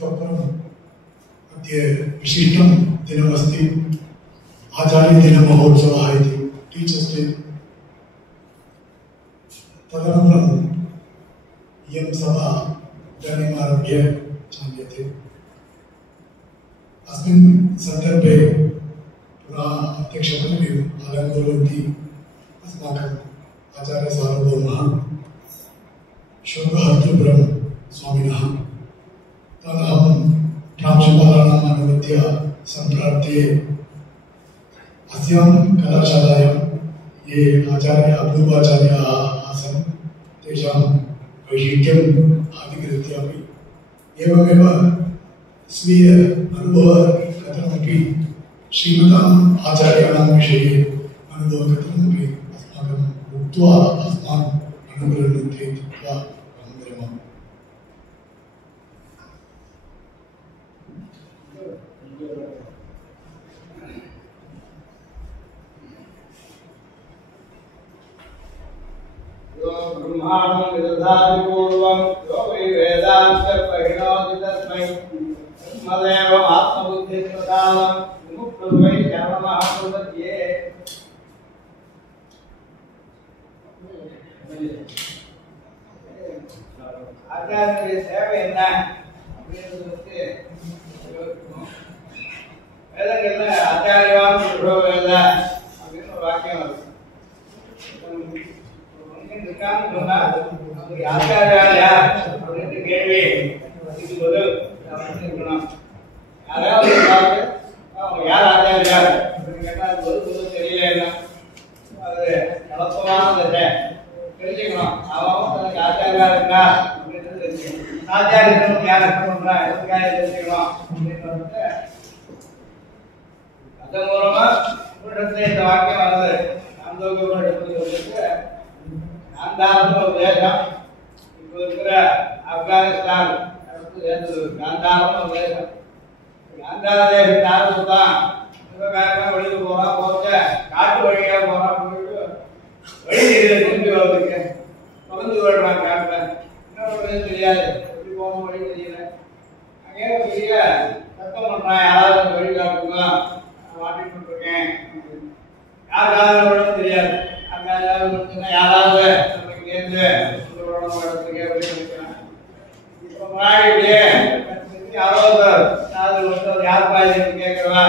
अद्य विशिष्टं दिनमस्ति आचार्यदिनमहोत्सवः इति टीचर्स् डे। तदनन्तरम् इयं सभा इदानीमारभ्य चाल्यते। अस्मिन् सन्दर्भे पुनः अध्यक्षपदवीम् अलङ्कुर्वन्ति अस्माकम् आचार्यसार्वभौमः शोभहर्तृब्रह्म स्वामिनः। तदहं प्रांशुपालानाम् अनुमत्या सम्प्राप्ते अस्यां कलाशालायां ये अपूर्वाचार्याः आसन् तेषां वैशिष्ट्यम् अधिकृत्यापि एवमेव स्वीय अनुभवकथनमपि श्रीमताम् आचार्याणां विषये अनुभवकथनमपि अस्माकम् उक्त्वा अस्मान् अनुगृह्णन्ति इत्युक्त्वा अहं विरमामि। ब्रह्माणं विदधाति पूर्वं यो वै वेदांश्च परिणोति तस्मै तस्मदेव आत्मबुद्धिप्रधानं मुमुक्षुर्वै शरणमहं प्रपद्ये। आचार्य सेवा என்ன அப்படிங்கிறது வேதங்கள்ல ஆச்சாரியவான் புரோவேத அப்படின்னு ஒரு வாக்கியம் வருது. ஆச்சாரியா யார் அப்படின்ற கேள்வி அதுக்கு பதில் இருக்கணும். யாராவது யார் ஆச்சாரியா அப்படின்னு கேட்டா அது பதில் தெரியல. அது குழப்பமானது தெரிஞ்சுக்கணும். அவன் தனக்கு ஆச்சாரியா இருக்கா அப்படின்றது தெரிஞ்சுக்கணும். ஆச்சாரியன் யார் இருக்கணும்னா எதுக்காக தெரிஞ்சுக்கணும் அப்படின்றது அதன் மூலமா உங்களிடத்துல இந்த வாக்கியம் வருது. அந்த காந்தாரம் ஒரு தேசம், இப்போ இருக்கிற ஆப்கானிஸ்தான் காந்தாரம் ஒரு தேசம். காந்தார தேசம் யாரும் தான் விவகாரமாக வெளியே போகிறான், போச்ச காட்டு வழியாக போகிறான், போயிட்டு வழி தெரியல திரும்பி வர்றதுக்கு தொடர்ந்து விடுறான் காட்டில். என்ன பண்ணுறது தெரியாது, எப்படி போகணும் வழி தெரியல. அங்கே பெரிய சத்தம் பண்ணுறான், யாராவது வழி காட்டுங்க மாட்டிட்டு இருக்கேன். யார் காதல் விடணும் தெரியாது. யாராவது யார் பாய்ச்சி கேட்கறா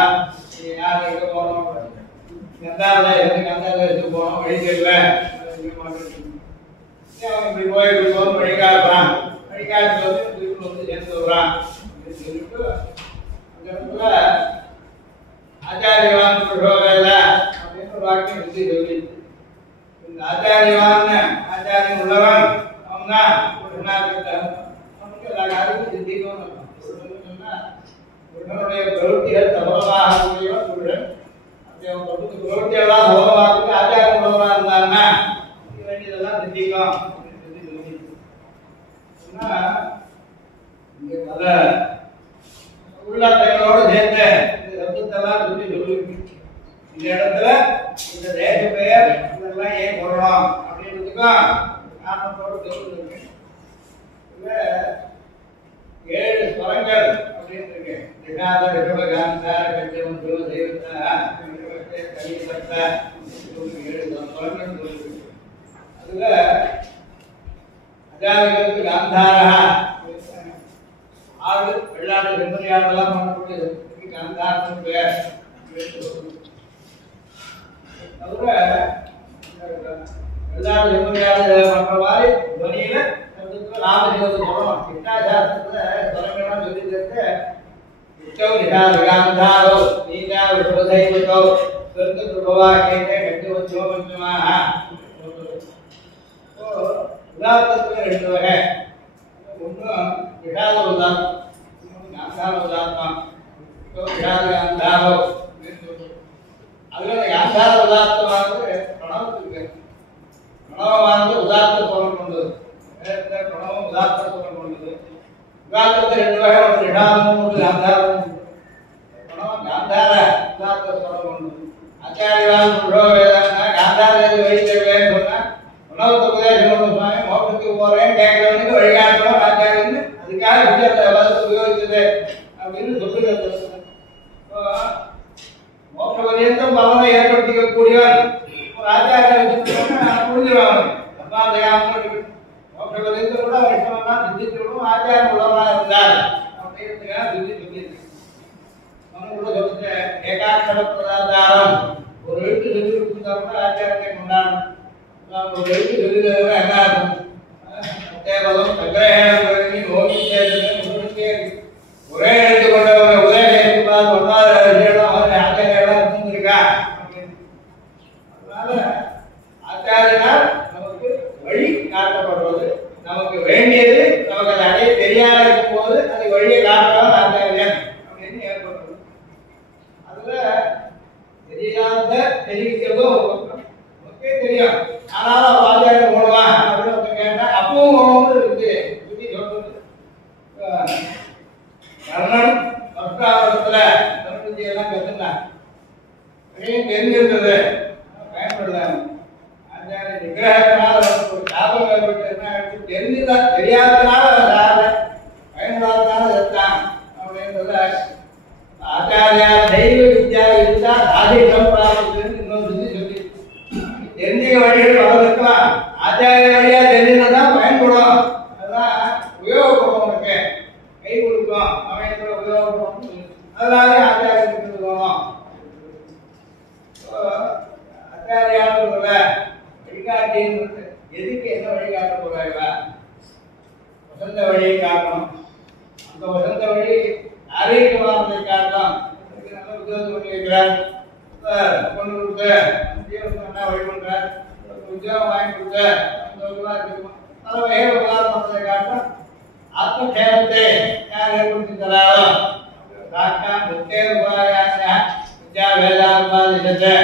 யார் எங்க போனோம் கந்தால போனோம் வழி தெரியல. இப்படி போய் இப்படி போய் வழிகாட்டுறான். வழிகாட்டு வந்து சேர்ந்து விடுறான் அப்படின்னு சொல்லிட்டு அந்த இடத்துல ஆச்சாரியவான் புரோவேத அப்படின்னு ஒரு வாக்கியம் வச்சு சொல்லி ஆச்சாரியவான் ஆச்சாரியம் உள்ளவன் அவன் தான் அவனுக்கு எல்லா காரியமும் சிந்திக்கணும். உடனுடைய பிரவൃத்திகள் சபலமாக கூடியவன் குருடன். அப்படி அவன் பிரவൃத்தியெல்லாம் சபலமாகிறதுக்கு ஆச்சாரம் உள்ளவனா இருந்தாருன்னா வேண்டியதெல்லாம் சிந்திக்கும் அப்படின்னு சொல்லி சொன்னா இங்க பல உள்ளத்தங்களோடு சேர்த்து இந்த சப்தத்தெல்லாம் சொல்லி சொல்லிருக்கு. இந்த இடத்துல இந்த தேச பெயர் இதெல்லாம் ஏன் போடணும் அப்படின்றதுக்கும் காரணத்தோடு சொல்லிருக்கு. இதுல 7 ஸ்வரங்கள் அப்படின்னு இருக்கு. ரிஷாத ரிஷப காந்தார கட்சம் துருவ தெய்வத்தா கலிபத்த 7 ஸ்வரங்கள் சொல்லிருக்கு. அதுல அஜாமிகளுக்கு காந்தாரா 6 வெள்ளாடு செம்மறியாடெல்லாம் பண்ணக்கூடியது காந்தாரன்னு பெயர். அதுல வெள்ளாடு செம்மறியாடு பண்ற மாதிரி துவனியில ராமஜோதி சொல்லணும். சித்தாசாஸ்திரத்துல ஸ்வரங்கள்லாம் சொல்லி தந்து விட்டோ நிஷாதகாந்தாரோ நீஜா விஷ்வதைவோ சொர்க்க துர்பவாக்கியத்தை கட்டி வச்சோ பஞ்சமாக. உதாரணத்துல 2 வகை. ஒன்று விடாத உதாரணம், காந்தார உதாரணம். விடாதகாந்தாரோ அதுல காந்தார உதாரணமானது பிரணவத்துக்கு. பிரணவமானது உதாரணத்தை சொல்ல கொண்டது. பிரணவம் உதாரணத்தை சொல்ல கொண்டது. உதாரணத்தை 2 வகை, ஒன்று விடாதமும் ஒன்று காந்தாரமும். பிரணவம் காந்தார உதாரணத்தை சொல்ல கொண்டது. ஆச்சாரியவான் புரோவேதம்னா காந்தாரத்துக்கு வழி தெரியலன்னு சொன்னா உணவுக்கு உபதேசம் சுவாமி மோட்டத்துக்கு போறேன் கேட்கறவனுக்கு வழிகாட்டணும் ஆச்சாரியன்னு அதுக்காக அதுக்காக வித்தியாசத்தை எல்லாத்துக்கும் உபயோகிச்சது அப்படின்னு சொல்லுகிறது. மோட்ச பரியந்தம் பலனை ஏற்படுத்திக்கக்கூடியவன் ஒரு ஆச்சாரிய புரிஞ்சிருவாங்க. மோட்ச பரியந்தம் கூட வைஷ்ணவனா சிந்திச்சிருக்கணும், ஆச்சாரம் உள்ளவனா இருந்தார் அப்படிங்கிறதுக்காக சிந்தி சொல்லியிருக்கு. நம்ம கூட சொல்லிட்டு ஏகாட்சர பிரதாதாரம் ஒரு எழுத்து சொல்லி கொடுத்தா கூட ஆச்சாரத்தை கொண்டாடணும். ஒரு எழுத்து சொல்லிடுறதுனா என்ன ஆகும்? தேவதம் சங்கரேகி நோக்கி ஒரே எழுத்து கொண்டவங்க உதயகேதுபால் ஒன்றாவது ஆச்சாரியெல்லாம் இருந்திருக்கா. அதனால ஆச்சாரியனால் நமக்கு வழி காட்டப்படுவது, நமக்கு வேண்டியது நமக்கு அதை அடைய தெரியாத இருக்கும் போது அது வழியை காட்டுறவன் ஆச்சாரியன் அப்படின்னு ஏற்படுறது. அதுல தெரியாத தெரிவிக்கிறதும் நமக்கே தெரியும், ஆனாலும் ஆச்சாரியன் போடுவான் அப்படின்னு கேட்டா அப்பவும் இருக்கு. கர்ணன் பக்தாவரத்துல எல்லாம் கத்துனான், தெரிஞ்சிருந்தது பயன்படுத்தாங்க. ஆச்சாரிய நிகிரகத்தினால ஒரு சாபம் ஏற்பட்டு தெரிஞ்சுதா தெரியாதனால பயன்படாதனால இருந்தான் அப்படின்றத ஆச்சாரியா தெய்வ வித்யா இருந்தா ஆதிக்கம் பிராப்தின்னு இன்னொரு சொல்லி தெரிஞ்சுக்க வழிகள் வளர்ந்து இருக்கலாம். ஆச்சாரிய வழியா தெரிஞ்சதான் பயன்படும், அதுதான் உபயோகப்படும், உனக்கு கை கொடுக்கும், அமையத்தோட உபயோகப்படும். அதனால ஆச்சாரியத்துக்கு இருக்கணும். ஆச்சாரியால வழிகாட்டின்னு எதுக்கு என்ன வழிகாட்ட போறாங்களா? வசந்த வழியை காட்டணும். அந்த வசந்த வழி ஆரோக்கியமானதை காட்டலாம். நல்ல உத்தியோகம் பண்ணி வைக்கிறார், கொண்டு கொடுத்த என்ன வழி பண்றார், உத்தியோகம் வாங்கி கொடுத்த பல வகையில் உதாரணம் பண்ணதை காட்டும். ஆத்மக்ஷேமத்தை யார் ஏற்படுத்தி தராரோ சாட்சாத் முத்தேருபாயாய வித்யா வேதாபாதிஷத்தை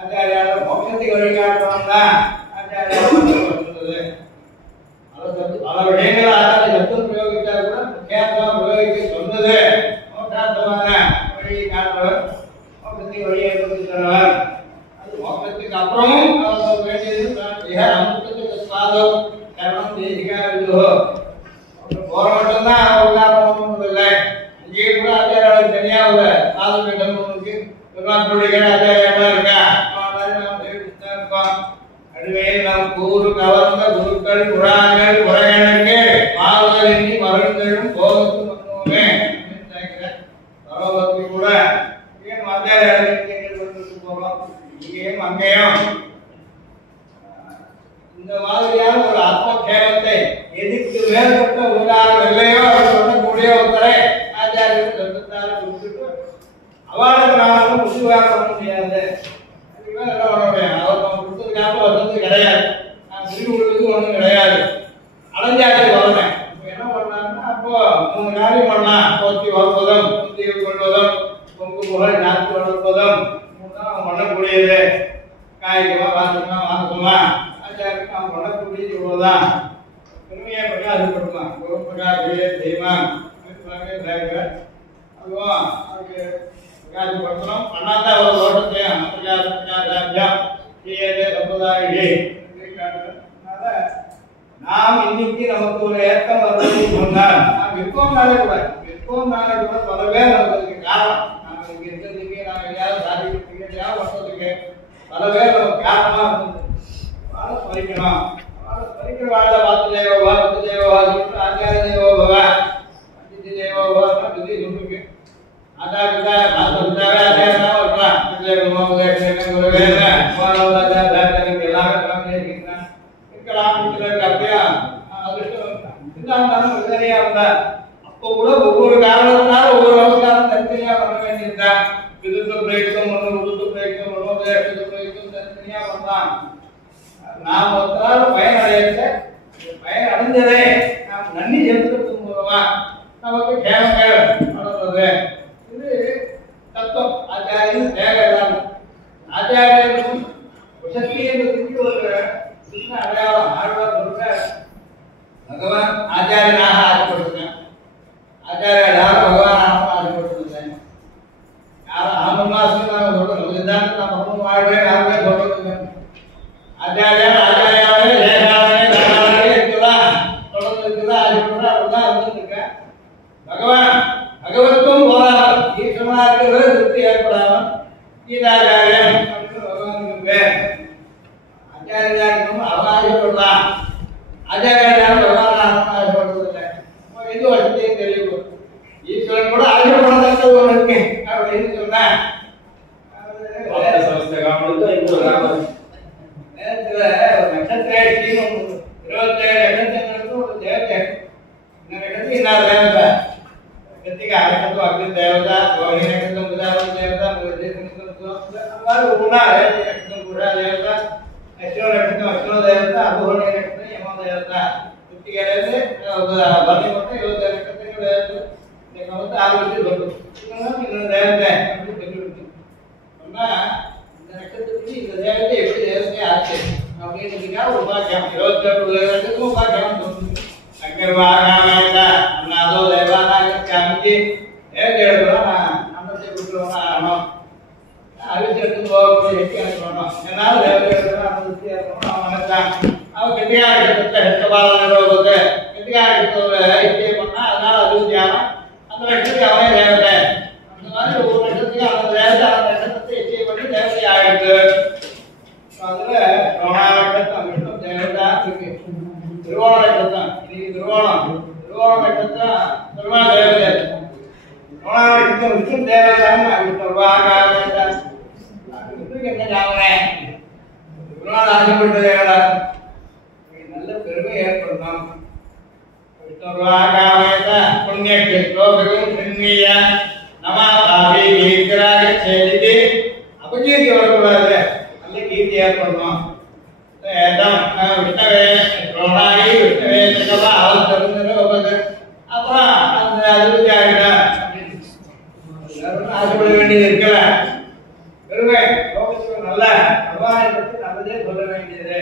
ஆச்சாரியால மோட்சத்துக்கு வழிகாட்டுறவன் தான் ஆச்சாரியால. பல விஷயங்கள் ஆச்சாரிய சத்துவம் பிரயோகித்தா கூட முக்கியத்துவம் பிரயோகிக்க சொன்னது மோட்சார்த்தமான வழியை காட்டுறவர், மோட்சத்துக்கு வழியை ஏற்படுத்தி தருவார். அது மோட்சத்துக்கு அப்புறமும் அவர் வேண்டியது அமுத்தத்துக்கு சுவாதம் கர்மம் தேசிக்காரோ போற மட்டும்தான் உதாரணம் இல்லை. அங்கேயே கூட ஆச்சாரியாளுக்கு தனியா ஒரு சாதம் இடம் இருக்கு, பெருமாளுடைய ஆச்சாரியா இருக்கா இருக்கோம். அதுவே நம் கூறு கவர்ந்த குருக்கள் புறாங்கள் உரையனுக்கு மாவதலினி மருந்தெழும் போகத்து பண்ணுவோமே பரவத்து கூட ஏன் ஆச்சாரியாளுக்கு போறோம். இங்கேயும் அங்கேயும் இந்த மாதிரியான ஒரு ஆத்மக்ஷேமத்தை எதிர்த்து வேறுபட்ட உதாரணம் இல்லையோ அவர் சொல்லக்கூடிய ஒருத்தரை ஆச்சாரியர்கள் சொந்தத்தார கொடுத்துட்டு அவளுக்கு நானும் முசுவாக பண்ண முடியாது. என்ன பண்ண முடியாது, அவர் நம்ம கொடுத்ததுக்காக வசதி கிடையாது, நான் திரும்பி கொடுத்தது ஒன்றும் கிடையாது. அடைஞ்சாச்சு வரேன். என்ன பண்ணாங்கன்னா அப்போ 3 காரியம் பண்ணலாம். போக்கி வளர்ப்பதும், புத்தியை கொள்வதும், பொங்கு புகழ் நாட்டு வளர்ப்பதும் 3 தான் அவன் பண்ணக்கூடியது. காய்கமா வாசமா மாசமா ஆச்சாரியருக்கு அவன் பண்ணக்கூடியது இவ்வளவுதான். பெருமையை பண்ணி அது கொடுக்கலாம். ஒரு பிரகாசிய தெய்வம் அதுவும் அதுக்கு பிரகாசப்படுத்தணும். பண்ணாதான் ஒரு தோட்டத்தையும் பிரகாசாபியம் சம்பிரதாயி. அதனால நாம் இன்னைக்கு நமக்கு ஒரு ஏற்றம் வருவதை சொன்னால் நாம் விற்போம்னாலே கூட பல பேர் நமக்கு காரணம். நாம இங்க இருக்கிறதுக்கு நாம எதையாவது சாதிக்கிறதுக்கு எதையாவது வர்றதுக்கு பல பேர் நமக்கு காரணமா இருந்தது. பறிக்கணும் பறிக்கிற வாழ வாத்து தேவோவா பத்து தேவோவா சொல்லிட்டு ஆச்சார தேவோபவா அஜித்தி தேவோபவா சொல்லி சொல்லிருக்கு. ஆச்சாரியா மாசத்தாவே ஆச்சாரியாவும் இருக்கலாம். எல்லாமே இருக்கலாம். சிலருக்கு அப்படியா அதிர்ஷ்டம் இருந்தாலும் விதனையா இருந்தா அப்போ கூட ஒவ்வொரு காரணத்தினால ஒவ்வொரு நமஸ்காரம் தனித்தனியா பண்ண வேண்டியிருந்தா விருத்த பிரயோகம் ஒன்று உருத்து பிரயோகம் ஒன்று பிரயோகம் தனித்தனியா பண்ணலாம். நாம் ஒருத்தரால் பயன் அடைஞ்சதே நாம் நன்றி செலுத்துறது மூலமா நமக்கு கேமங்கள் வளர்றது. இது தத்துவம். ஆச்சாரியன் தேவையில்லாம ஆச்சாரியனுக்கும் சக்தியத்துக்கு ஒரு சின்ன அடையாளம் ஆழ்வார் சொல்ற பகவான் ஆச்சாரியனாக ஆசைப்படுறேன், ஆச்சாரியாக பகவானாக ஆசைப்படுறேன். யாரும் ஆமமா சொல்றது சித்தாந்தம் நான் பக்கம் வாழ்றேன் யாருமே சொல்றது ஆச்சாரியா ஆச்சாரியாவே தேகாவே தானாவே இருக்கலாம். ஆச்சாரியாலும் விவகாரம் ஆசைப்படுவதில்லை. எது வசதியும் தெரியும். ஈஸ்வரன் கூட ஆசைப்படத்தக்கது ஒன்று இருக்கு அப்படின்னு சொன்னேன். நேரத்தில் நட்சத்திர 27 நட்சத்திரங்களுக்கு ஒரு தேவதை. இந்த நட்சத்திரம் என்ன தேவதை? கத்திகா நட்சத்திரம் அக்னி தேவதா, ரோஹிணி நட்சத்திரம் புதாவதி தேவதா, ஒவ்வொன்றா நட்சத்திரம் கூட தேவதா, அஸ்வினி நட்சத்திரம் அஸ்வினோ தேவதா, அபூர்ணி நட்சத்திரம் யம தேவதா, கிருத்திகையிலிருந்து பரணி மட்டும் 27 நட்சத்திரங்கள் தேவதை. இந்த வந்து ஆரோக்கியம் சொல்லும். இன்னொரு தேவதை அப்படின்னு சொல்லிவிட்டு சொன்னா இந்த நட்சத்திரத்துக்கு இந்த தேவதை எப்படி தேவதை ஆச்சு அப்படின்னு ஒரு வாக்கியம் 27 நட்சத்திரம் வாக்கியம் சொல்லுங்க. அங்கர்வாகாமேதா அண்ணாதோ தேவானாகி தேவதை எடுக்கலாம் அன்னத்தை கொடுத்துருவோம்னா ஆகணும். அரிசி எடுத்து போகக்கூடிய எட்டி அனுப்பணும். என்னால் தேவதை எடுக்கலாம் அன்னத்தை இருக்கணும். அவன் நினைச்சான் அவன் கெட்டியான கட்டத்தை ஹெட்டபாலனோட கெட்டியான கட்டத்தை எட்டியை பண்ணா அதனால அபிவிருத்தியாகும். அந்த நட்சத்திரம் அவனே தேவதை. அந்த மாதிரி ஒவ்வொரு நட்சத்திரம் அந்த தேவதை அந்த நட்சத்திரத்தை எட்டியை பண்ணி தேவதை ஆகிடுது. அதுல ரோணா நட்சத்திரம் விஷ்ணு தேவதா இருக்கு. திருவோண நட்சத்திரம் இன்னைக்கு திருவோணம் நட்சத்திரம் திருவோண தேவதை. ரோணா நட்சத்திரம் விஷ்ணு தேவதான்னு என்ன காரணம்? திருவோண ஆசைப்பட்ட தேவதா நல்ல பெருமை ஏற்படுத்தணும். புண்ணிய புண்ணிய நமா பாபி கீர்த்திராக செய்தி அபகீர்த்தி வரக்கூடாது. நல்ல கீர்த்தி ஏற்படணும். விஷ்ணவே ரோணாகி விஷ்ணவே சிகவா அவன் தருவது அப்புறம் அந்த அறுபத்தி ஆகிட ஆசைப்பட வேண்டியது இருக்கல. பெருமை நல்ல பகவானை பற்றி நல்லதே சொல்ல வேண்டியது.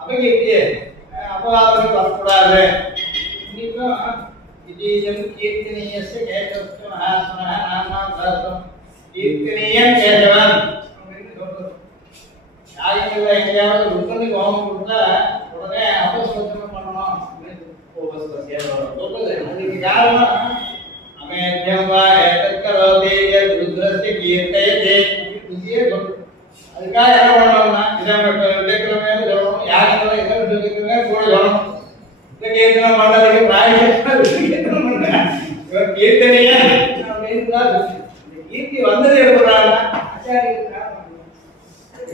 அபகீர்த்தி அபவாதம் வரக்கூடாது. இன்னைக்கும் விஜயம் கீர்த்தனீயஸ்ய கேசவஸ்ய மகாத்மனா நாம சாஸ்திரம் கீர்த்தனீயன் கேசவன் அப்படின்னு சொல்றது. யாருக்குள்ள எங்கேயாவது ருக்கனி கோபம் கொடுத்தா உடனே அபஸ்வசனம் பண்ணணும் அப்படின்னு சொல்றது. அதுக்கு காரணம் அமேத்யம் வா ஏதக்கரோதேய ருத்ரஸ்ய கீர்த்தயதே இதுவே சொல்றது. அதுக்காக என்ன பண்ணணும்னா இதக்கிழமை சொல்லணும். யாருக்கெல்லாம் எதை சொல்லிக்கிறமே கூட சொல்லணும். இந்த கீர்த்தனம் பண்றதுக்கு பிராயசம் கீர்த்தனையா அப்படின்னு தான் கீர்த்தி வந்தது எடுக்கிறாங்க.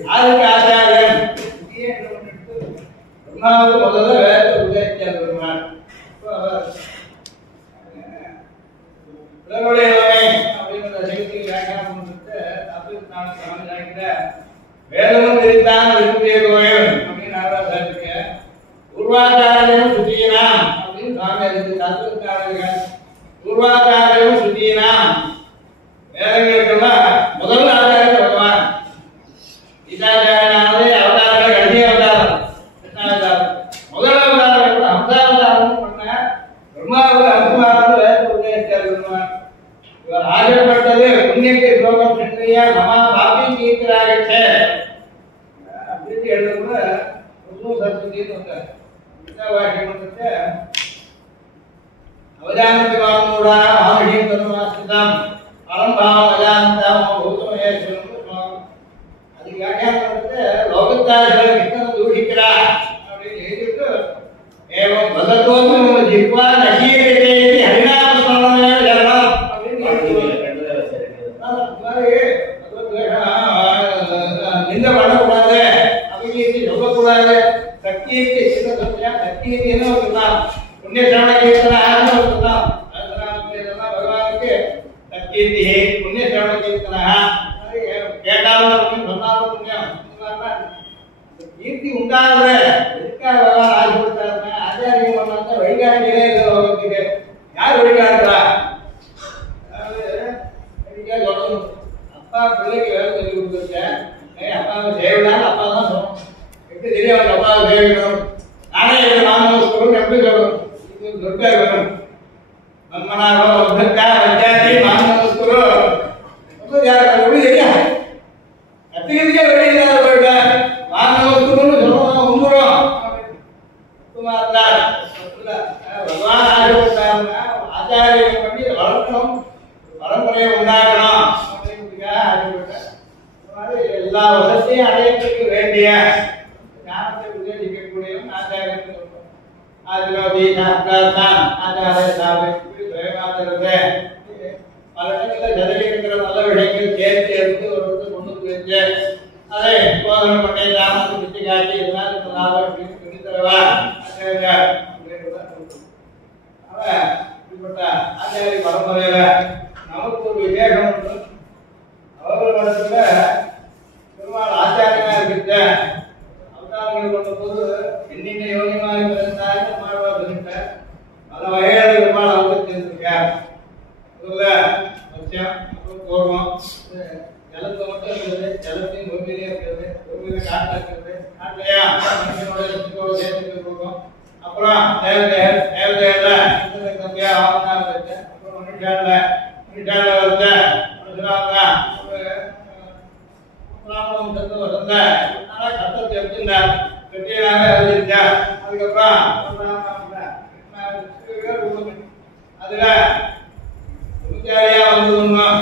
யாருக்கு ஆச்சாரியன் ஒன்னாவது முதல்ல வேலை உதவிச்சார் பெருமாள். அப்படிங்கிற செய்திக்கு வியாக்கியானம் பண்ணிட்டு வேதமும் தெரிந்தான் விரும்பிய கோயில் அப்படின்னு ஆராய்ச்சி பூர்வாச்சாரியம் சுத்தீனாம் அப்படின்னு சுவாமி அதுக்கு தத்துவத்தாளர்கள் பூர்வாச்சாரியம் சுத்தீனாம் வேதங்களுக்கெல்லாம் முதல் ஆச்சாரிய பகவான். கீதாச்சாரியனானது அவதாரங்கள் கடைசி அவதாரம் கிருஷ்ணாவதாரம். முதல் அவதாரம் அம்சாவதாரம் பண்ண பிரம்மாவுக்கு அம்சமானது வேத உதயத்தார் பெருமான். இவர் ஆசைப்பட்டது புண்ணியத்தை ஸ்லோகம் சென்றியா நமா பாபி கீர்த்தராகச்சே அப்படின்னு எழுதுகூட சரஸ்வதினு வந்தார். வாக்கியம் வந்துட்டு அவதானத்தை வாங்கூடா மாமடியும் தருமாஸ்திதம் பரம்பாவம் அஜானதாம் பௌத்தமேஸ்வரம். அதுக்கு வியாக்கியானம் வந்துட்டு லோகத்தார்கள் கிருஷ்ணன் தூஷிக்கிறா அப்படின்னு எழுதிட்டு ஏவம் பகத்தோன்னு ஜிக்வா நகீரே ஹரிநாமஸ்மரணமே ஜரணம் அப்படின்னு நிந்த பண்ணக்கூடாது, அபிகீர்த்தி சொல்லக்கூடாது. சக்தியத்தை சக்தியத்தின்னு சொல்லலாம். புண்ணிய சிரவண கீர்த்தனான்னு சொல்லலாம். பகவானுக்கு சக்தியத்தி புண்ணிய சிரவண கீர்த்தனா கேட்டாலும் சொன்னாலும் புண்ணியம். கீர்த்தி உண்டாகுற எதுக்காக பகவான் ஆசைப்படுத்தாருன்னா ஆச்சாரியம் பண்ணாங்க வழிகாட்டியே லோகத்துக்கு. யார் வழிகாட்டுறா? அதாவது சொல்லணும். அப்பா பிள்ளைக்கு வேலை சொல்லி கொடுத்துருக்கேன். அப்பாவை தேவைதான் அப்பா தான் சொல்லணும். எப்படி தெரியும் அவங்க அப்பாவை தேவைக்கணும்? நானே நானும் சொல்லணும். எப்படி சொல்லணும்? இது துர்கா வேணும். மன்மனாரோ துர்கா வச்சாத்தி மானஸ்குரு எப்படி தெரியும்? கத்திரிக்கே வெளியில்லாத போயிட்டேன். மானஸ்குருன்னு சொல்லணும். உண்மையும் பகவான் ஆசைப்பட்டாருன்னா ஆச்சாரியம் பண்ணி வளர்க்கணும், பரம்பரையை உண்டாக்கணும் அப்படிங்கிறதுக்காக ஆசைப்பட்டேன். எல்லா வசத்தையும் அடையத்துக்கு வேண்டிய ஞானத்தை உபதேசிக்கக்கூடியவன் ஆச்சாரியன் சொல்றோம். ஆதிவாசி சாஸ்திரத்தான் ஆச்சாரிய சாமி பிரேமாத்திரத்தை பல இடங்களில் ஜதகிங்கிற நல்ல விஷயங்கள் சேர்த்து எடுத்து ஒரு கொண்டு வச்சு அதை சோதனை பண்ணி தாமத்தை பிடிச்சி காட்டி இதனால் இந்த லாபம் சொல்லி தருவா அவன் இப்படிப்பட்ட ஆச்சாரிய பரம்பரையில நமக்கு ஒரு விவேகம் உண்டு. அவர்கள் இடத்துல பெருமாள் ஆச்சாரியமா இருக்கின்ற அவதாரங்கள் கொண்ட போது என்னென்ன யோகியமாக இருந்தாலும் மாறுவார் பல வகையான பெருமாள் அவங்க தெரிஞ்சிருக்கார். போடுவோம் ஜலத்தை மட்டும் இருக்கிறது, ஜலத்தையும் பூமியிலே இருக்கிறது, பூமியில காட்டுல இருக்கிறது, காட்டுலையா சேர்த்து கொடுக்கும். அப்புறம் தேவதையில தம்பியா ஆவணம் வச்சு அப்புறம் மனுஷால வச்ச பிராமணம் தந்து வந்த கட்டத்தை எடுத்துட்டார் கட்டியனாக எழுதிட்டா. அதுக்கப்புறம் அதுல விமச்சாரியா வந்துடணும்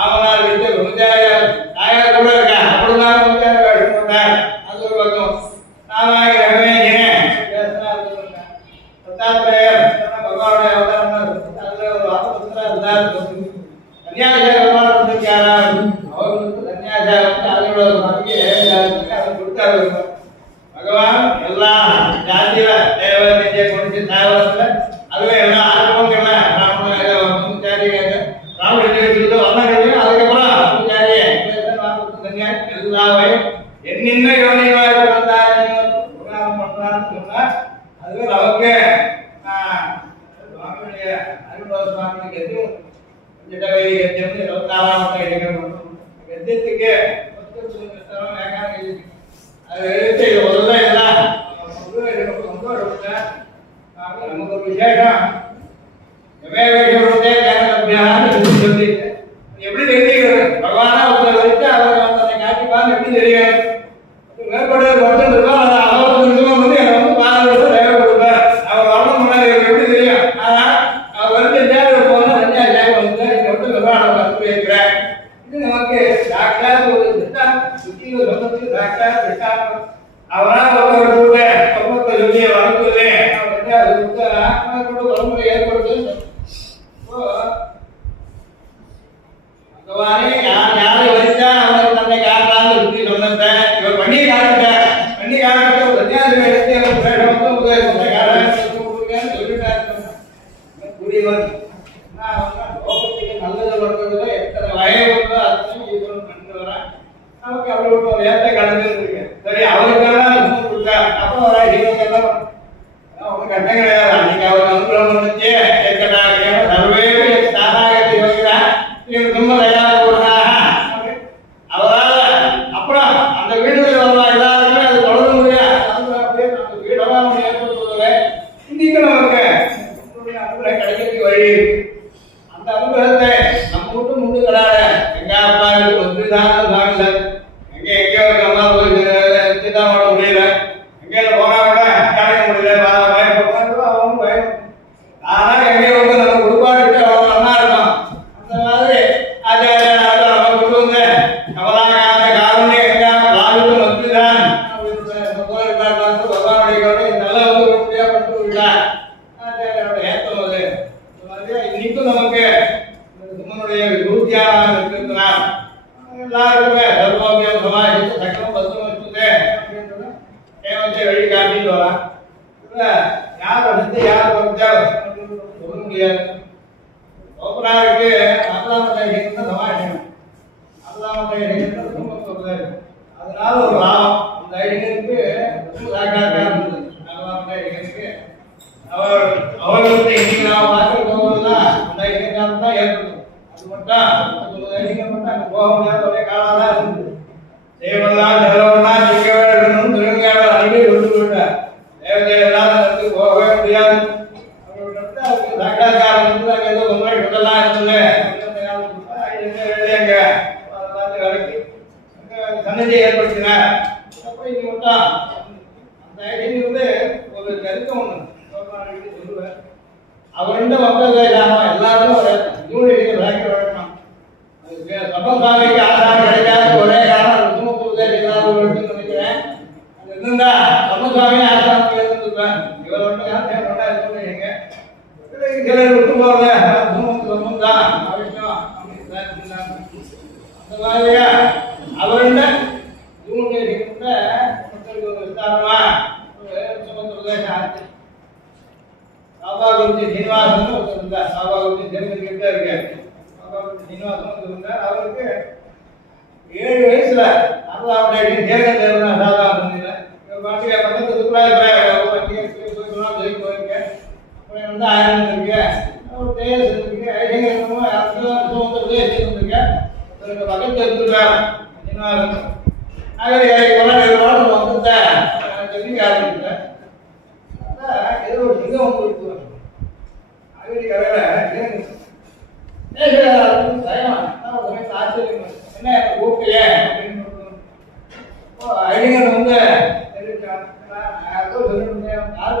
ஆவணார் விட்டு விமச்சாரியா தாயார் கூட இருக்கா அப்படிதான் விமச்சாரி வேஷம் போட்டார். அது ஒரு பக்கம் தத்தாத்திரேயர் பகவானுடைய அவதாரம் அதுல ஒரு ஆபத்துல இருந்தார். கன்னியாச்சாரம் இருக்காரா அவர்களுக்கு கன்னியாச்சாரம் அதோட பங்கு அவர் கொடுத்தாரு. பகவான் எல்லா ஜாதியில தேவ நிஜை கொடுத்து தாவரத்துல அதுல எல்லா ஆர்வங்கள்ல எல்லாவையும் என்னென்ன யோனியமாக பண்றான்னு சொன்னா அதுவே நமக்கு சுவாமியுடைய அருள்வாத சுவாமிக்கு எதுவும் ஜடவேரி கத்தியம்னு 26ஆம் கத்தியத்துக்கு அது எழுத்து ஒரு எல்லாம் நமக்கு ஒரு விசேஷம் சொல்லி எப்படி தெரிஞ்சுக்கிறது பகவானா ஒருத்தர் வச்சு அவர் தன்னை காட்டிப்பான்னு எப்படி தெரியும் மேற்படுவது மட்டும் இருக்கும். அவர் வந்து என்னை வந்து பாதுகாப்பு தேவைப்படுவார் அவர் வரணும் முன்னாடி எப்படி தெரியும். ஆனா அவர் வந்து தேவை போன சன்னியாசியாக வந்து இங்க வந்து விவகாரம் கற்று வைக்கிறேன். இது நமக்கு டாக்டர் ஒரு சுத்தி ஒரு சொந்தத்துக்கு டாக்டர் திட்டாங்க அவரால் ஒருத்தர் கூட ஒவ்வொருத்த சொல்லிய வளர்க்குது அவர் கூட வறுமுறை ஏற்படுது. பகவானே யாரை வரிச்சா அவர் தன்னை காட்டாமல் சுத்தி சொன்னத இவர் பண்ணி காட்டுட்டார். பண்ணி காட்ட ஒரு சன்னியாசி எடுத்து அவர் பேச வந்து சொல்லிட்டார். புரியவன் லோகத்துக்கு நல்லது வர்றதுல எத்தனை வயது உண்டோ அத்தனை ஈஸ்வரன் பண்ணி வரான். நமக்கு அப்படி ஒரு ஏற்ற கடந்து இருக்கு. சரி அவருக்கெல்லாம் கொடுத்தார். அப்போ வர இவங்கெல்லாம் அவங்க கட்டம் கிடையாது. அன்னைக்கு அவர் அனுகிரகம் பண்ணிச்சு ஏற்கனவே சர்வே தானாக யோகிக்கிறார் ரொம்ப தயாராக அவரால் அப்புறம் அந்த வீடுகள் வரலாம் எல்லாருமே அது தொடர முடியாது. அப்படியே அந்த வீடெல்லாம் நம்ம ஏற்படுத்துவதில்லை. இன்னைக்கு நமக்கு அனுகிரகம் கிடைக்கிறதுக்கு வழி இருக்கு. அந்த அனுகிரகத்தை நம்ம மட்டும் முன்னு கிடையாது. எங்க அப்பா வந்துதான் வாங்கல எங்க எங்கேயோ அம்மா போய்தான் பண்ண முடியல எங்கே போனா கூட கிடைக்க முடியல பயப்படுறாங்க அவங்க பயம். ஆனா எங்கேயோ வந்து நம்ம குடுப்பாட்டு அவ்வளவு நல்லா இருக்கும். அந்த மாதிரி நமக்கு சுமனுடைய குருத்தியாக இருக்கிறதுனால் எல்லாருக்குமே சர்வோக்கியம் சமாளித்து சக்கரம் பத்திரம் வச்சுட்டு தேவத்தை வழிகாட்டிட்டு வரலாம். யார் வந்து யார் வந்தால் சொல்ல முடியாது. ஓப்பனாருக்கு அல்லாமத்தை சமாளிக்கணும். அல்லாமத்தை ரொம்ப சொல்றாரு. அதனால ஒரு லாபம் அந்த ஐடியனுக்கு சாக்காக்கா இருந்தது. அல்லாமத்தை ஐடியனுக்கு அவர்களுக்கு இன்னைக்கு நாம் பார்க்க போவதுதான் அந்த ஐடியன் தான் ஏற்படும். அது மட்டும் ஐடியன் மட்டும் அங்கே போக முடியாத ஒரே காலம்தான் இருந்தது. தேவெல்லாம் செலவெல்லாம் சிக்க வேண்டும் திருங்கால அருகே கொண்டு விட்டார். தேவதையெல்லாம் போகவே முடியாது. அவருக்கு சாக்காக்காரம் வந்து அங்கே ஏதோ ரொம்ப விடலாம் இருந்தது. சன்னதியை ஏற்படுத்தினார். அப்போ இது மட்டும் அந்த ஐடியன் வந்து ஒரு கருக்கம் ஒன்று சொல்லுவேன். அவருண்ட மக்கள் எல்லாரும் ஒரு யூனியன் வாங்கி வரணும். சபசாமிக்கு ஆசாரம் கிடைக்காத ஒரே காரணம் நினைக்கிறேன். இருந்தா சபசாமி ஆசாரம் இருந்திருப்பேன். உபதேசம் ஆச்சு. பாபா குருஜி சீனிவாசன் ஒருத்தர் இருந்தார். பாபா குருஜி தெரிஞ்சுக்கிட்டே இருக்காரு. பாபா குருஜி சீனிவாசன் ஒருத்தர் இருந்தார். அவருக்கு 7 வயசுல அருளாவுடைய தேர்தல் தேர்தல் சாதாரண பாட்டிய பக்கத்து போயிருக்கேன். அப்புறம் வந்து ஆயிரம் இருக்கேன். ஒரு தேர்தல் இருக்கு. ஐடியா உபதேசிச்சிருக்கேன். பக்கத்து எடுத்துட்டார் சீனிவாசன். சொல்லி ஆரம்பிச்சேன். ஏதோ ஒரு சிங்கம் வந்து ஆச்சரியம் என்ன கூப்பிட்டே அப்படின்னு ஐடியர் வந்து அதுக்கப்புறம் வந்து உத்தியோகம் ஆனா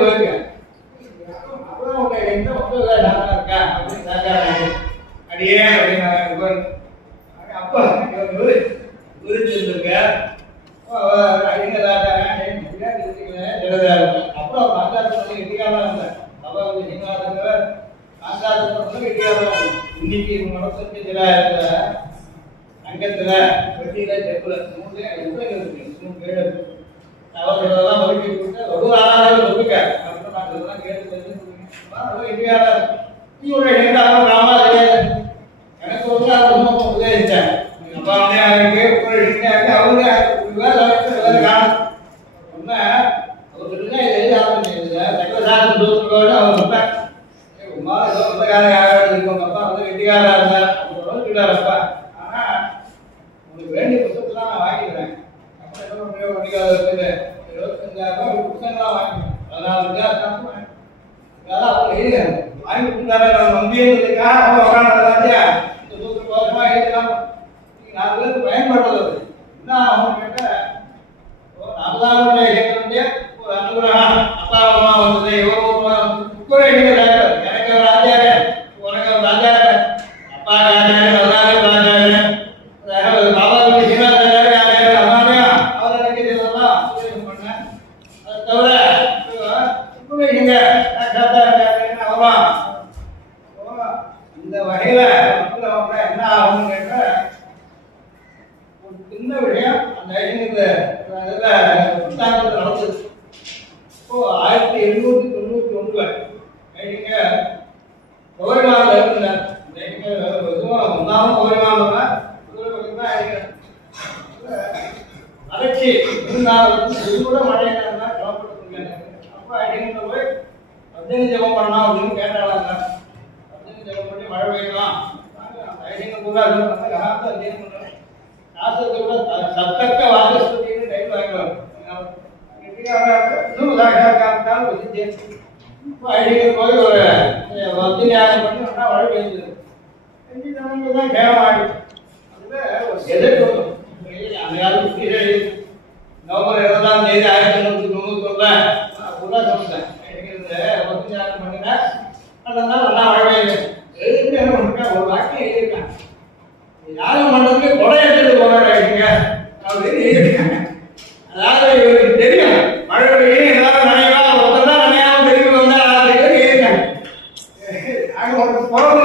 போயிருக்கேன். அப்புறம் இருக்கா அப்படின்னு அடியே அப்படின்னு அப்பா குறிச்சிருந்திருக்க அப்புறம் இன்னைக்கு நடத்தில அங்கத்துல வெட்டியில செப்புல 3 அவர்களெல்லாம் வலிக்கு கொடுத்து ஒரு ஆளாக சொல்லுங்க அப்படின்னு நான் இதெல்லாம் கேட்டு இந்தியாவில் எனக்கு ஒரு உதவிச்சேன். அப்பா அவங்க சொன்னாப்பா ஆனா உங்களுக்கு வேண்டிய புத்தகத்தை நான் வாங்கிக்கிறேன். அப்புறம் என்ன இருக்குது 25,000 புத்தகங்களாம் வாங்கிக்கிறேன். 14 அவங்க எழுதுறாங்க வாங்கி கொடுத்தாரு. நான் நம்பியதுக்காக அவங்க உட்காந்துருந்தாச்சியா இந்த சூத்திர கோஷமா எழுதலாம். நீங்க 4 பேருக்கு பயன்படுறது என்ன அவங்க கேட்ட அல்லாவுடைய ஒரு அனுகிரகம் அப்பா அம்மா வந்தது எனக்கு ஒரு ராஜாரு உனக்கு ஒரு ராஜாரு அப்பா ராஜாரு எல்லாரும் ராஜாரு பாபா சீனாச்சாரியாரு அம்மாவையா அவர் எனக்கு இதெல்லாம் உபதேசம் பண்ணேன். அது தவிர உபதேசிங்க அவமா இந்த வகையில என்ன ஆகும்னு கேட்ட ஒரு சின்ன விஷயம் அந்த புத்தாக்கத்தில் நடந்தது. இப்போ 1891 நீங்க கௌரிமாவில் இருந்தார். ஒன்றாவது கௌரிமாவில் அரைச்சி கூட மழை கிளம்பப்படுத்துங்க. அப்போ ஐடியா போய் அர்ஜுன ஜபம் பண்ணலாம் அப்படின்னு கேட்டாங்க. அர்ஜுன ஜபம் பண்ணி மழை பெய்யலாம் ஐடியா கூட அத்தியம் பண்ணுறேன். சாஸ்திரத்தை கூட சத்தக்க வாசஸ்பதினு டைப் வாங்குவாங்க. ஐடியா போய் ஒரு வத்தியாகம் பண்ணி ஒன்றா மழை பெய்யுது. செஞ்சு தமிழ்ல தான் கேவம் ஆகிடுச்சு. அதில் ஒரு கெஜெட் வரும். அந்த காலத்து நவம்பர் 20ஆம் தேதி 1891 சொன்னேன். வத்தியாகம் பண்ணினா அதனால ஒன்றா மழை பெய்யுது. எழுதி என்ன பண்ணுறா ஒரு வாக்கியம் எழுதியிருக்காங்க. யாரும் மண்டலத்துக்கு கொடை எடுத்துட்டு போராடுங்க அப்படின்னு எழுதியிருக்காங்க. அதாவது இவருக்கு தெரியும் மழை பெய்யும் ஏதாவது நனைவா ஒருத்தர் தான் நனையாம திரும்பி வந்தா எழுதியிருக்காங்க. நாங்கள் ஒரு குழந்தை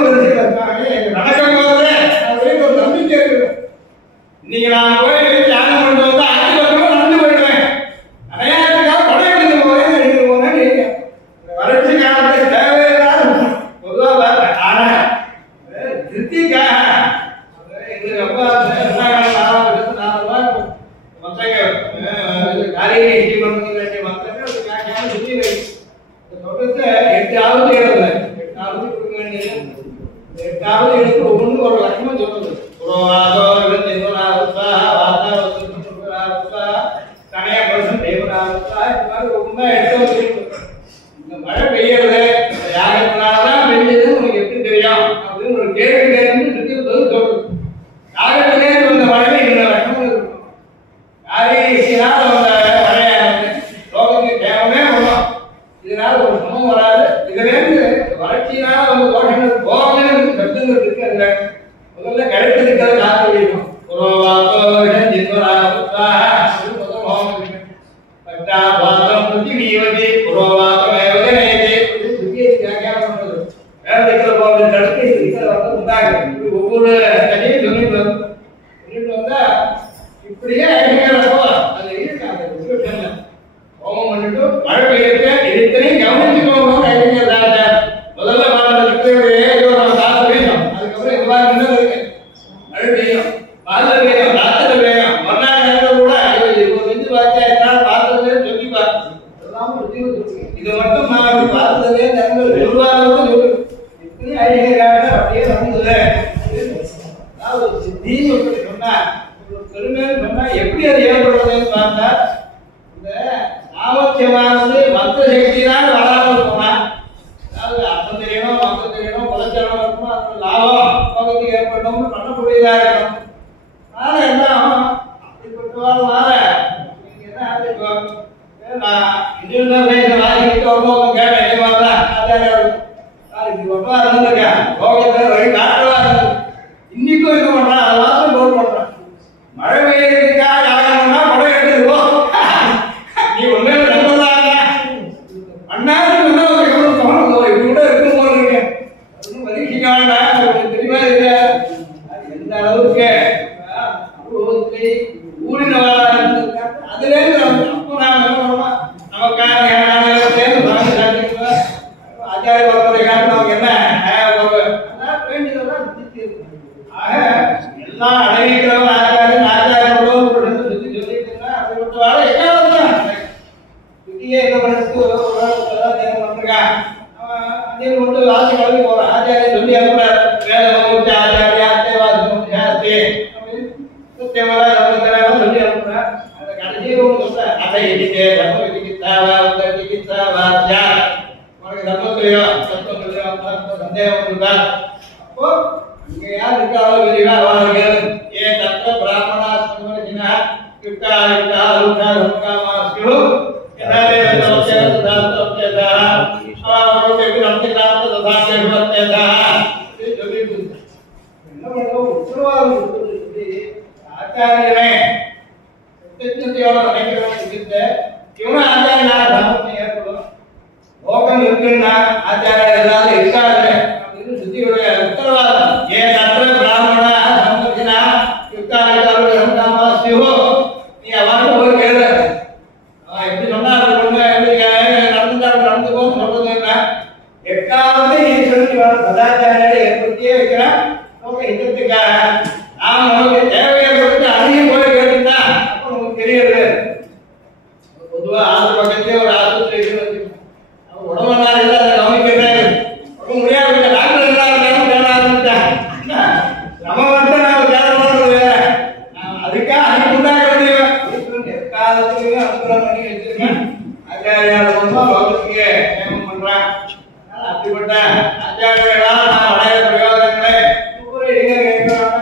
நடக்கும் போது அப்படின்னு ஒரு நம்பிக்கை இருக்குது. இன்னைக்கு நான் போய் தியானம் பண்ணிட்டு வந்து 5 வருஷமா நடந்து போயிடுவேன். நனையாதுக்காக கொடை எடுத்துட்டு போறேன் எடுத்துட்டு போறேன்னு வறட்சி காலத்துக்கு தேவையில்லாத பொதுவாக ஆனா திருப்திக்காக ஒரு லட்சம் சொல்லுது. மழை பெய்யறது யாருக்குனாலதான் பெய்யுது உனக்கு எப்படி தெரியும் அப்படின்னு ஒரு கேள்வி கேட்டு சொல்லுது. யாருக்குனே இந்த மழை இந்த லட்சம் இருக்கும். யாரையினால் அந்த மழையானது லோகத்துக்கு தேவமே வரும். இதனால ஒரு சமம் வராது. இதுலேருந்து வறட்சியினால வந்து தோஷங்கள் போகவே சத்துங்கள் இருக்கு. அதுல முதல்ல கிடைச்சிருக்கிறது காத்து வைக்கும். புரோவாக்கம் இருக்கக்கூடியதாக இருக்கும். அதனால என்ன அப்படிப்பட்டவாறு நீங்க என்ன ஆச்சரியம் நான் இன்டர்நேஷனல் வாங்கிட்டு ஒருத்தவங்க கேட்டேன் இதே மாதிரி தான் ஆச்சாரியம் இப்படி ஒன்றா இருந்திருக்கேன் லோகத்தை வழி காட்டுவா இருந்தது. இன்னைக்கும் இருக்க மாட்டான் அதை மாத்திரம் போட்டு பண்றான். மழை பெய்யறதுக்கா யாகம்னா மழை எடுத்துருவோ நீ ஒண்ணு நம்பதாங்க அண்ணாவுக்கு எவ்வளவு தோணும் இப்படி கூட இருக்கும் போது இருக்கேன் பரீட்சிக்க வேண்டாம் தெளிவா இருக்க எந்த அளவுக்கு ஊரினவா அதுல அப்போ நாம என்ன பண்ணோம் நமக்கான சேர்ந்து ஆச்சாரிய பரம்பரை காட்டு நமக்கு என்ன வேண்டியதெல்லாம் ஆக எல்லாம் அடைவிக்கிறவன் ஆச்சாரியன் ஆச்சாரம் சொல்லிட்டுன்னா அப்படிப்பட்ட வாழ எல்லாம் விதியே என்ன பண்ணுறது பண்ணிருக்கான் அதே மட்டும் ஆசை கலந்து போறான் ஆச்சாரியம் சொல்லி அனுப்புற வேலை ஆச்சாரியா தேவாசி சொல்லி அனுப்புற அந்த கடைசியில் ஒன்று சொல்ற அதை இடிக்கே சந்தேகம் அப்போ இங்க யார் இருக்காவோ வெளியா அவர்கள் ஏன் தத்த பிராமணா சமரஜினா கிட்டா கிட்டா ருக்கா ருக்கா மாஸ்கு என்னாலே தோச்சே தோச்சேதா ஆரோகே விரம்திகாத ததாசே வத்தேதா இது சொல்லி என்ன பண்ணுவோம் உத்தரவாதம் கொடுத்து ஆச்சாரியனே சத்தியத்தையோட நினைக்கிறவங்க இருக்கின்ற இவன ஆச்சாரியனாக தர்மத்தை ஏற்படும் லோகம் இருக்குன்னா ஆச்சாரியர் ஏதாவது இருக்காது அப்படின்னு சுத்தியுடைய உத்தரவாதம் ஏன் தத்த பிராமணா சமரஜினா கிட்டா கிட்டா ருக்கா மாஸ்கு நீ அவன் போய் கேளு எப்படி சொன்னா நடந்து போன்னு சொல்றது என்ன எக்காவது ஈஸ்வரன் சதாச்சாரியை ஏற்படுத்தியே வைக்கிறான் நமக்கு இதற்காக நாம் நமக்கு தேவையை கொடுத்து அதையும் போய் கேட்டுட்டா அப்போ நமக்கு தெரியுது. பொதுவா ஆறு பக்கத்தையே ஒரு ஆஸ்பத்திரி இருக்கு அவர் உடம்புனா இல்லை அதை கவனிக்கிறேன் உடம்பு முடியாது டாக்டர் எல்லாரும் தேட ஆரம்பிச்சேன் நம்ம வந்து நாம தேட போறது வேற அதுக்காக அன்னைக்கு உண்டாக்க வேண்டிய எக்காலத்துலயுமே அனுகிரகம் பண்ணி வச்சிருக்கேன் ஆச்சாரியார் லோகத்துக்கு நியமனம் பண்றான். அப்படிப்பட்ட ஆச்சாரியர்களால் நாம் அடைய பிரயோஜனங்களை கூட இளைஞர் கேட்கிறாங்க.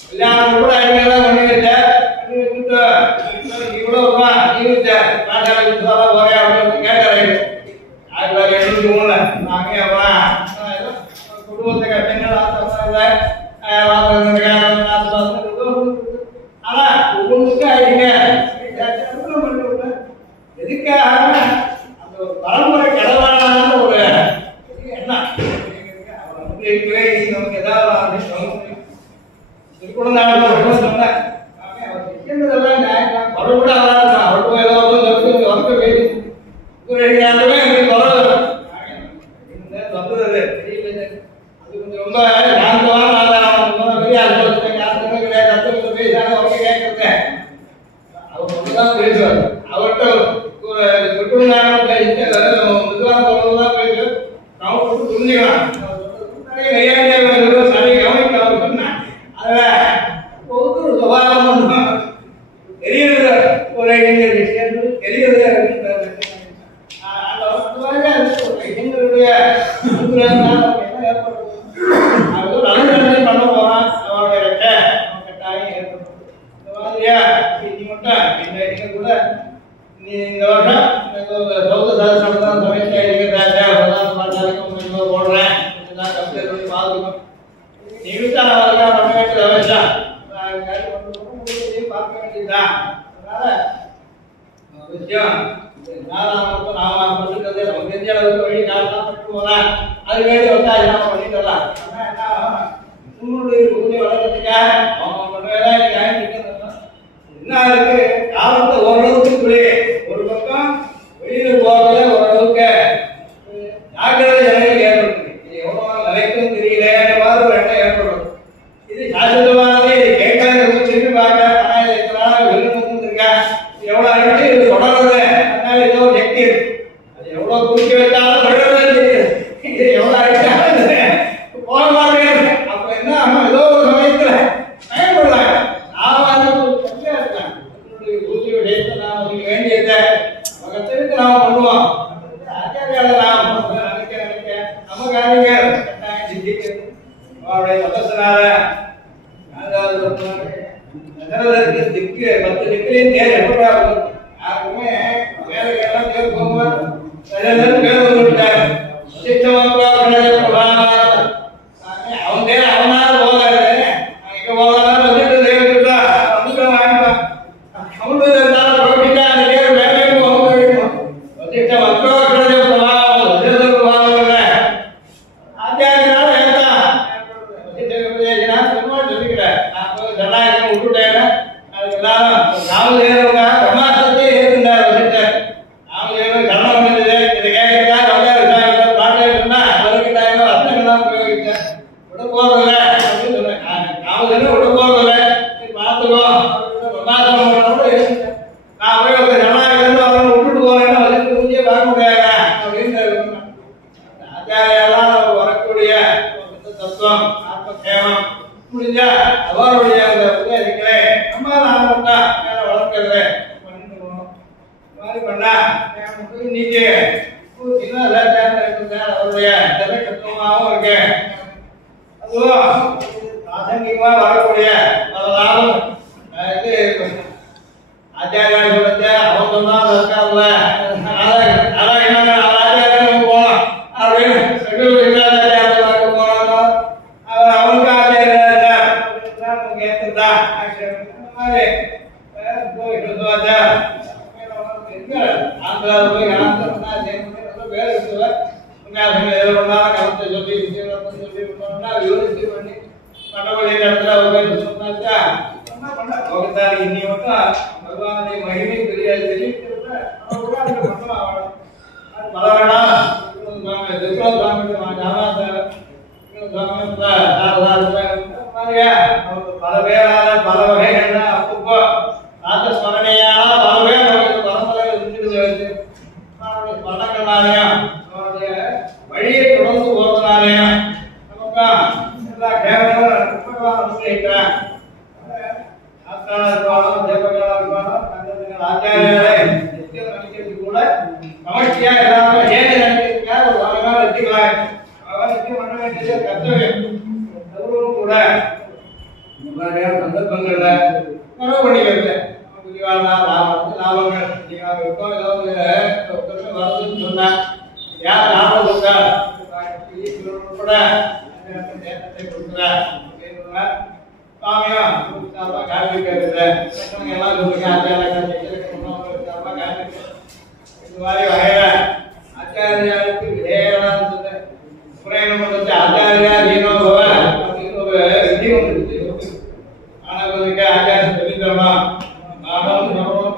கல்யாணம் கூட இளைஞர் பண்ணி வச்சுட்டு இவ்வளவு நீ வச்ச நாட்டாளி போறே அப்படின்னு கேட்கறாரு. 1973 நாங்க குடும்பத்தை கட்டங்கள் ஆனா குடும்பத்துக்கு ஆயிடுங்க எதுக்காக அந்த ஒரு பரம்பரை கடவுளான ஒரு எண்ணம் நமக்கு ஏதாவது திருக்குறள் சொன்னேன் கூட அவருக்கும் ஏதாவது வர்க்க வேண்டி வந்துடுறது தெரியல அது கொஞ்சம் ரொம்ப சாந்தமான பேசாங்க அவங்க கேட்கறேன் அவர் ஒன்றுதான் பேசுவார் அவர்கிட்ட திருக்குறள் பேசு அவங்க புரிஞ்சுக்கலாம் சரி கவனிக்க அவர் சொன்னேன் அதுல ஒவ்வொரு சுபாவம் தெரியுது ஒரு விஷயம் தெரியுது எங்களுடைய அனுசரணை பண்ண போறான் அவருடைய கட்டாயம் ஏற்படும். இந்த மாதிரியா நீ மட்டும் கூட நீ இந்த வருஷம் சௌத சாஸ்திரம் சமைச்சா போடுறேன் பாதுகாக்கும் நீ விட்டா பண்ண வேண்டியது அவசியம் பார்க்க வேண்டியதுதான். அதனால விஷயம் நாம சொல்லிட்டதே நமக்கு தெரிஞ்ச அளவுக்கு வழி காலெல்லாம் பட்டு போறேன் அது வேண்டி வந்தா எல்லாம் பண்ணிடலாம். ஆனா என்ன உன்னுடைய புகுதி வளர்றதுக்காக அவங்க பண்றதா என்ன இருக்கு காலத்தை ஓரளவுக்கு ஒரு பக்கம் வெளியில போறதுல ஓரளவுக்கு ஜாக்கிரதை ஜனங்கள் ஏற்படுது. இது எவ்வளவு நிலைக்கும் தெரியல மாதிரி ஒரு எண்ணம் ஏற்படும். இது சாஸ்திரமானதே இது கேட்காத திரும்பி பார்க்க ஆனா இது எத்தனால வெளியில இருக்கா எவ்வளவு ஆயிடுச்சு இது தொடர்றது அதனால ஏதோ ஒரு சக்தி இருக்கு அது எவ்வளவு குடிக்க வச்சாலும் தொடர்றது தெரியுது இது எவ்வளவு ஆயிடுச்சு போக மாட்டேங்குது. அப்ப என்ன ஏதோ ஒரு சமயத்துல பயன்படலாம் வேண்டியதை பக்கத்திற்கு நாம் பண்ணுவோம். ஆச்சாரியால நாம் நினைக்க நம்ம காரியங்கள் அவருடைய மதத்தினால திக்கிலையும் தேர் எப்படி யாருக்குமே வேலைக்கெல்லாம் தேர் போகும்போது பேர் வந்துட்டாரு அவன் தேர் அவனால போகாது இங்க போகாதான் வந்துட்டு தேர்தா வந்துட்டு வாங்கிப்பான் அவனுக்கு இருந்தாலும் புறப்பட்டா அந்த தேர் வேலை போகணும் வந்துட்டு மக்கள் பிரபாவம் ஆச்சாரியனால வேண்டாம் சும்மா சொல்லிக்கிறேன் நான் ஜனநாயகம் விட்டுட்டேன் அதுக்கு எல்லாரும் ராமதேவங்க பிரம்மாசத்தை ஏற்றுண்டார் வந்துட்டு ராமதேவன் கர்ணம் வந்தது இதை கேட்கிறதா கவலை பாட்டு சொன்னா அவருக்கு நான் அர்த்தங்கள்லாம் உபயோகிச்சேன் விட போறதில்ல அப்படின்னு சொன்னேன் ராமதேவன் விட போறதில்ல பார்த்துக்கோ பிரம்மாசம் கூட ஏற்றுட்டேன் நான் போய் ஒரு ஜனநாயகம் அவரை விட்டுட்டு போறேன்னு அதுக்கு முடிஞ்சே பார்க்க முடியாது அப்படின்னு ஆச்சாரியாலாம் வரக்கூடிய தத்துவம் ஆத்மசேவம் முடிஞ்சா அவருடைய அந்த இருக்கிறேன் நம்ம நான் வளர்க்கிறது பண்ணிட்டு போகணும் இந்த மாதிரி பண்ணா இன்னைக்கு அவருடைய தத்துவமாகவும் இருக்கு அதுவும் ஆசங்கியமா வரக்கூடிய பல நாளும் இது ஆச்சாரியா சொல்லுங்க அவன் சொன்னா இருக்காதுல்ல ஆச்சாரியம் போகலாம் அப்படின்னு போனோம் அவனுக்கு ஆச்சாரியா ஏற்றுதா ஆந்திராவில் போய் பேர் இருக்குல்ல கலத்தை சொல்லி யோசிச்சு பண்ணி பண்ணக்கூடிய இடத்துல ஒரு பேர் சொன்னாச்சா லோகத்தாருக்கு இன்னி மட்டும் பகவானுடைய மகிமை தெரியாது தெரிவிக்கிறத பல வேணாம் பல பேரால பல வகைகள்ல அப்பப்போ ராஜஸ்மரணியான பல பேர் அவருக்கு பரம்பரை இருந்துட்டு பண்ணக்கனாலையும் அவருடைய வழியை தொடர்ந்து போறதுனாலையும் நமக்கு எல்லா கேவலம் அனுப்பிக்கிறேன் ஆச்சாரியர்களை நினைக்கிறது கூட சமஷ்டியா எல்லாரும் ஏழை நினைக்கிறதுக்காக ஒரு வகையாக வச்சுக்கலாம் நிச்சயம் பண்ண வேண்டியது கர்த்தவியம் அதுவும் கூட இந்த மாதிரியான சந்தர்ப்பங்கள்ல செலவு பண்ணிக்கிறது லாபங்கள் இருக்கும் ஏதாவது வருதுன்னு சொன்னா யார் லாபம் கொடுத்தா கூட கொடுக்குறா சாமியும் காண்பிக்கிறது எல்லாம் சொல்லுங்க இந்த மாதிரி வகையில ஆச்சாரியாருக்கு விதேயமான புராணம் வந்து ஆச்சாரியா தீனோ பவ அப்படின்னு ஒரு விதி ஒன்று இருக்கு. ஆனவருக்கு ஆச்சாரம் சொல்லித்தரமா நானும் சொல்லணும்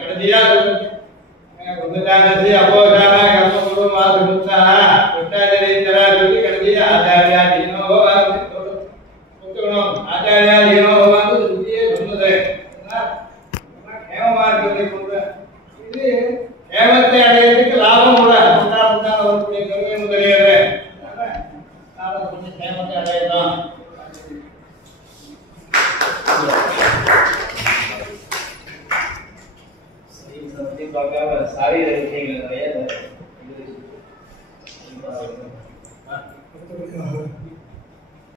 கடைசியா சொல்லுங்க புத்தகாசி அப்போதான கர்மகுரு மாசுத்தா புத்தாச்சாரியரா சொல்லி கடைசியா ஆச்சாரியா தீனோ பவ ஒத்துக்கணும். ஆச்சாரியா தீனோ